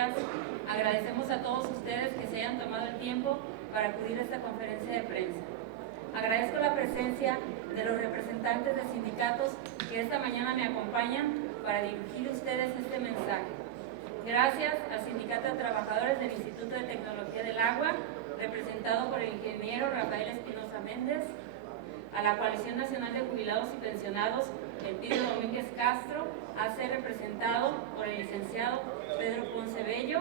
días. Agradecemos a todos ustedes que se hayan tomado el tiempo para acudir a esta conferencia de prensa. Agradezco la presencia de los representantes de sindicatos que esta mañana me acompañan para dirigir a ustedes este mensaje. Gracias al Sindicato de Trabajadores del Instituto de Tecnología del Agua, representado por el ingeniero Rafael Espinosa Méndez, a la Coalición Nacional de Jubilados y Pensionados, Elpidio Domínguez Castro, a ser representado por el licenciado Pedro Ponce Bello,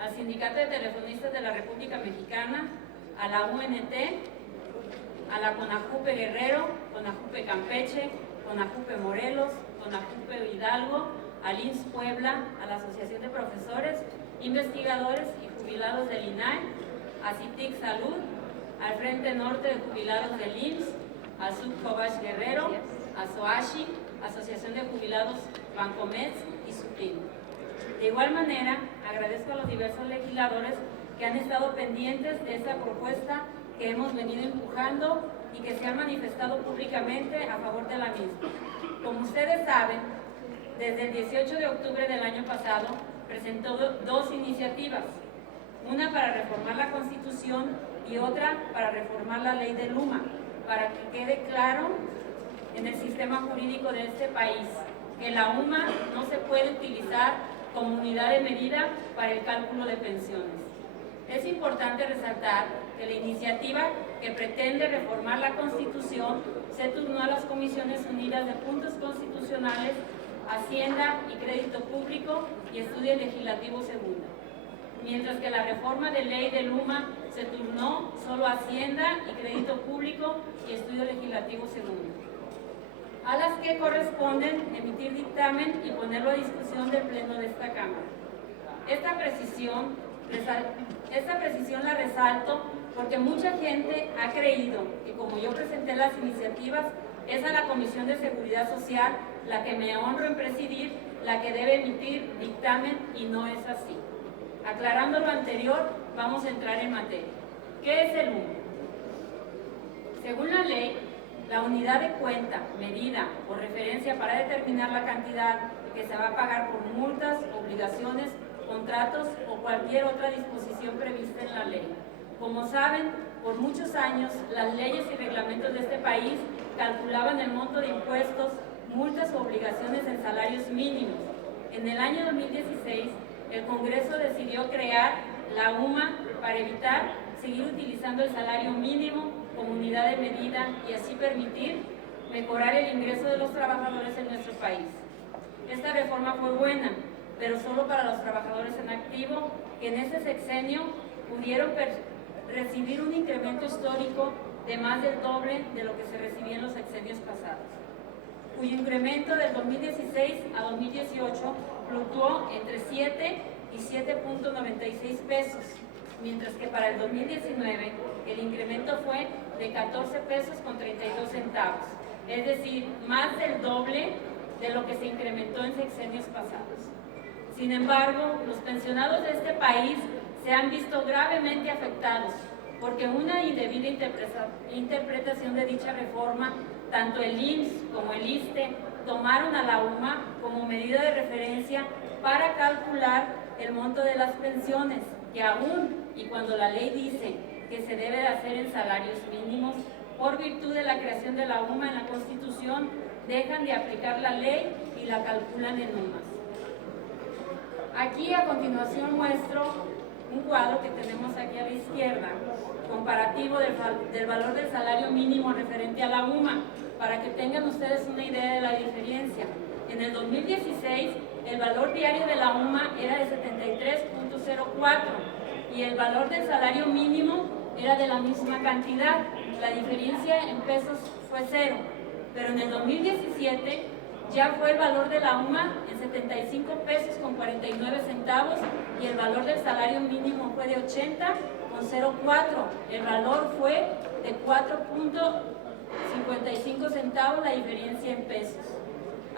al Sindicato de Telefonistas de la República Mexicana, a la UNT, a la CONAJUPE Guerrero, CONAJUPE Campeche, CONAJUPE Morelos, CONAJUPE Hidalgo, al IMSS Puebla, a la Asociación de Profesores, Investigadores y Jubilados del INAE, a CITIC Salud, al Frente Norte de Jubilados del IMSS, a Subcobach Guerrero, a SOASHI, Asociación de Jubilados Bancomex y SUPIN. De igual manera, agradezco a los diversos legisladores que han estado pendientes de esta propuesta que hemos venido empujando y que se han manifestado públicamente a favor de la misma. Como ustedes saben, desde el 18 de octubre del año pasado presentó dos iniciativas, una para reformar la Constitución y otra para reformar la ley de Luma, para que quede claro en el sistema jurídico de este país que la UMA no se puede utilizar como unidad de medida para el cálculo de pensiones. Es importante resaltar que la iniciativa que pretende reformar la Constitución se turnó a las Comisiones Unidas de Puntos Constitucionales, Hacienda y Crédito Público y Estudio Legislativo Segunda, mientras que la reforma de ley de Luma se turnó solo a Hacienda y Crédito Público y Estudio Legislativo Segundo, a las que corresponden emitir dictamen y ponerlo a discusión del Pleno de esta Cámara. Esta precisión la resalto porque mucha gente ha creído que como yo presenté las iniciativas, es a la Comisión de Seguridad Social, la que me honro en presidir, la que debe emitir dictamen, y no es así. Aclarando lo anterior, vamos a entrar en materia. ¿Qué es el UMA? Según la ley, la unidad de cuenta, medida o referencia para determinar la cantidad que se va a pagar por multas, obligaciones, contratos o cualquier otra disposición prevista en la ley. Como saben, por muchos años las leyes y reglamentos de este país calculaban el monto de impuestos, multas o obligaciones en salarios mínimos. En el año 2016, el Congreso decidió crear la UMA para evitar seguir utilizando el salario mínimo como unidad de medida y así permitir mejorar el ingreso de los trabajadores en nuestro país. Esta reforma fue buena, pero solo para los trabajadores en activo que en ese sexenio pudieron recibir un incremento histórico de más del doble de lo que se recibía en los sexenios pasados, cuyo incremento del 2016 a 2018 fluctuó entre 7 y 7.96 pesos, mientras que para el 2019 el incremento fue de 14 pesos con 32 centavos, es decir, más del doble de lo que se incrementó en sexenios pasados. Sin embargo, los pensionados de este país se han visto gravemente afectados porque una indebida interpretación de dicha reforma, tanto el IMSS como el ISSSTE tomaron a la UMA como medida de referencia para calcular el monto de las pensiones, que aún y cuando la ley dice que se debe de hacer en salarios mínimos, por virtud de la creación de la UMA en la Constitución, dejan de aplicar la ley y la calculan en UMAS. Aquí a continuación muestro un cuadro que tenemos aquí a la izquierda, comparativo del valor del salario mínimo referente a la UMA, para que tengan ustedes una idea de la diferencia. En el 2016, el valor diario de la UMA era de 73.04 y el valor del salario mínimo era de la misma cantidad. La diferencia en pesos fue cero, pero en el 2017 ya fue el valor de la UMA en 75 pesos con 49 centavos y el valor del salario mínimo fue de 80,04. El valor fue de 4.55 centavos, la diferencia en pesos.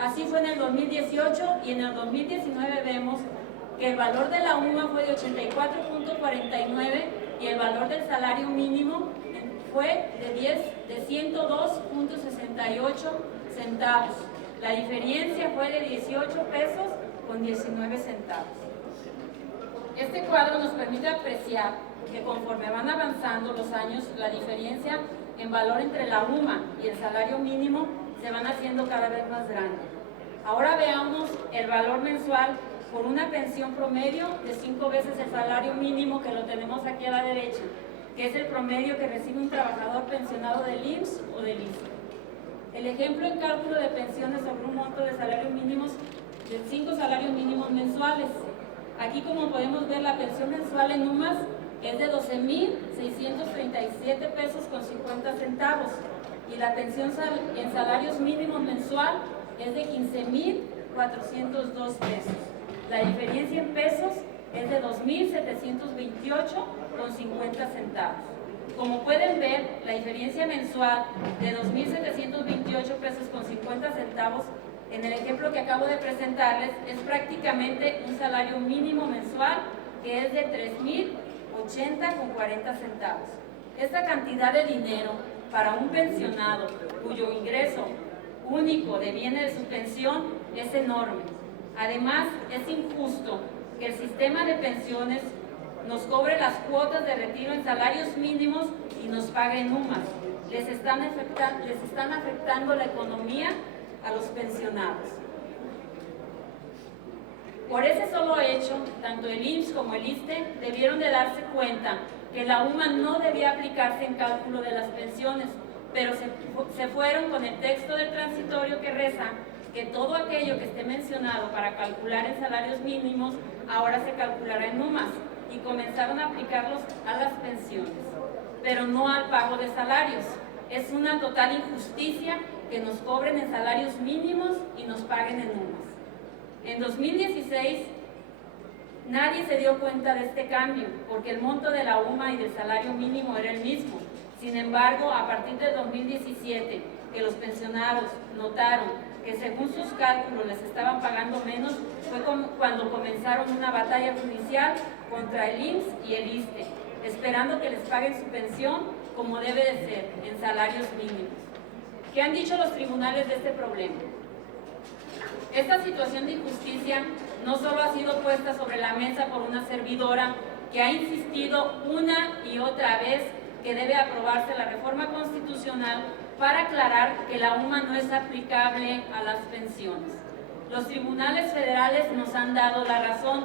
Así fue en el 2018 y en el 2019 vemos que el valor de la UMA fue de 84.49 y el valor del salario mínimo fue de 102.68 centavos. La diferencia fue de 18 pesos con 19 centavos. Este cuadro nos permite apreciar que conforme van avanzando los años, la diferencia en valor entre la UMA y el salario mínimo se van haciendo cada vez más grande. Ahora veamos el valor mensual por una pensión promedio de 5 veces el salario mínimo, que lo tenemos aquí a la derecha, que es el promedio que recibe un trabajador pensionado del IMSS o del ISSSTE. El ejemplo en cálculo de pensiones sobre un monto de salarios mínimos de 5 salarios mínimos mensuales. Aquí, como podemos ver, la pensión mensual en UMAS es de 12,637 pesos con 50 centavos y la pensión en salarios mínimos mensual es de 15,402 pesos. La diferencia en pesos es de 2,728 con 50 centavos. Como pueden ver, la diferencia mensual de 2,728 pesos con 50 centavos en el ejemplo que acabo de presentarles es prácticamente un salario mínimo mensual que es de 3,080 con 40 centavos. Esta cantidad de dinero para un pensionado cuyo ingreso único deviene de su pensión es enorme. Además, es injusto que el sistema de pensiones nos cobre las cuotas de retiro en salarios mínimos y nos pague en UMAS. Les están afectando la economía a los pensionados. Por ese solo hecho, tanto el IMSS como el ISSSTE debieron de darse cuenta que la UMA no debía aplicarse en cálculo de las pensiones, pero se fueron con el texto del transitorio que reza que todo aquello que esté mencionado para calcular en salarios mínimos ahora se calculará en UMAS, y comenzaron a aplicarlos a las pensiones, pero no al pago de salarios. Es una total injusticia que nos cobren en salarios mínimos y nos paguen en UMAS. En 2016 nadie se dio cuenta de este cambio porque el monto de la UMA y del salario mínimo era el mismo. Sin embargo, a partir de 2017, que los pensionados notaron que según sus cálculos les estaban pagando menos, fue cuando comenzaron una batalla judicial contra el IMSS y el ISSSTE, esperando que les paguen su pensión como debe de ser, en salarios mínimos. ¿Qué han dicho los tribunales de este problema? Esta situación de injusticia no solo ha sido puesta sobre la mesa por una servidora que ha insistido una y otra vez que debe aprobarse la reforma constitucional para aclarar que la UMA no es aplicable a las pensiones. Los tribunales federales nos han dado la razón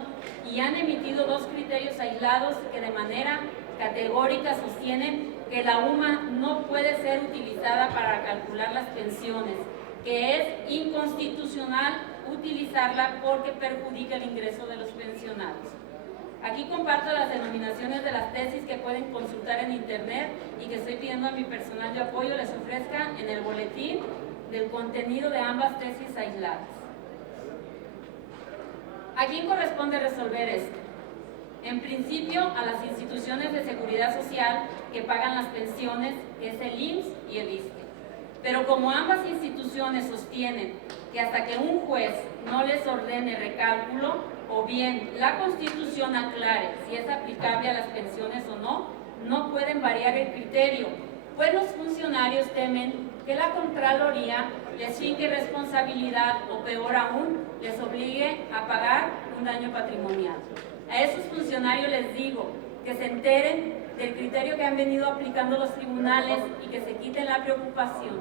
y han emitido 2 criterios aislados que de manera categórica sostienen que la UMA no puede ser utilizada para calcular las pensiones, que es inconstitucional utilizarla porque perjudica el ingreso de los pensionados. Aquí comparto las denominaciones de las tesis que pueden consultar en internet y que estoy pidiendo a mi personal de apoyo les ofrezca en el boletín del contenido de ambas tesis aisladas. ¿A quién corresponde resolver esto? En principio, a las instituciones de seguridad social que pagan las pensiones, que es el IMSS y el ISSSTE. Pero como ambas instituciones sostienen que hasta que un juez no les ordene recálculo, o bien la Constitución aclare si es aplicable a las pensiones o no, no pueden variar el criterio, pues los funcionarios temen que la Contraloría les finque responsabilidad o peor aún, les obligue a pagar un daño patrimonial. A esos funcionarios les digo que se enteren del criterio que han venido aplicando los tribunales y que se quiten la preocupación,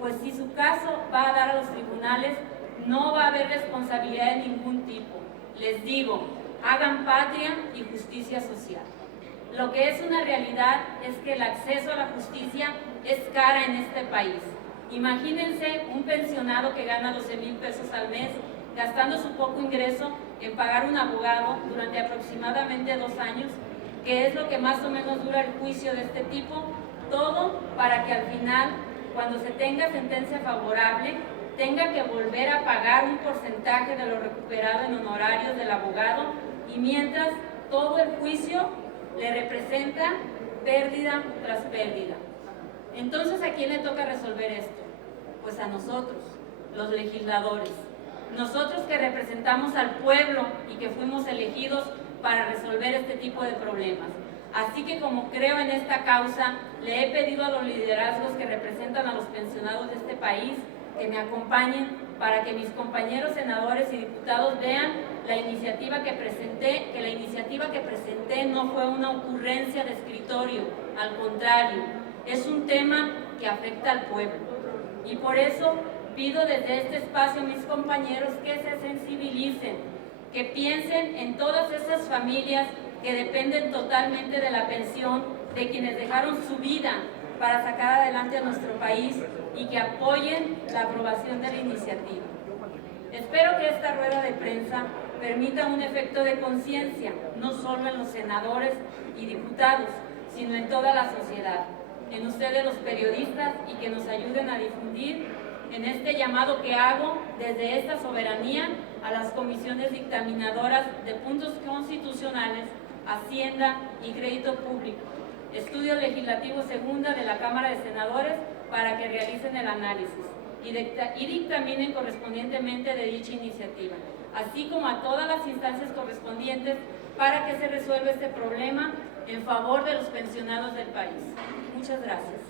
pues si su caso va a dar a los tribunales, no va a haber responsabilidad de ningún tipo. Les digo, hagan patria y justicia social. Lo que es una realidad es que el acceso a la justicia es cara en este país. Imagínense un pensionado que gana 12,000 pesos al mes, gastando su poco ingreso en pagar un abogado durante aproximadamente 2 años, que es lo que más o menos dura el juicio de este tipo, todo para que al final, cuando se tenga sentencia favorable, tenga que volver a pagar un porcentaje de lo recuperado en honorarios del abogado, y mientras todo el juicio le representa pérdida tras pérdida. Entonces, ¿a quién le toca resolver esto? Pues a nosotros, los legisladores. Nosotros que representamos al pueblo y que fuimos elegidos para resolver este tipo de problemas. Así que, como creo en esta causa, le he pedido a los liderazgos que representan a los pensionados de este país que me acompañen para que mis compañeros senadores y diputados vean la iniciativa que presenté, que la iniciativa que presenté no fue una ocurrencia de escritorio, al contrario, es un tema que afecta al pueblo. Y por eso pido desde este espacio a mis compañeros que se sensibilicen, que piensen en todas esas familias que dependen totalmente de la pensión, de quienes dejaron su vida para sacar adelante a nuestro país y que apoyen la aprobación de la iniciativa. Espero que esta rueda de prensa permita un efecto de conciencia, no solo en los senadores y diputados, sino en toda la sociedad, en ustedes los periodistas, y que nos ayuden a difundir en este llamado que hago desde esta soberanía a las comisiones dictaminadoras de puntos constitucionales, Hacienda y Crédito Público, Estudio Legislativo Segunda de la Cámara de Senadores, para que realicen el análisis y dictaminen correspondientemente de dicha iniciativa, así como a todas las instancias correspondientes para que se resuelva este problema en favor de los pensionados del país. Muchas gracias.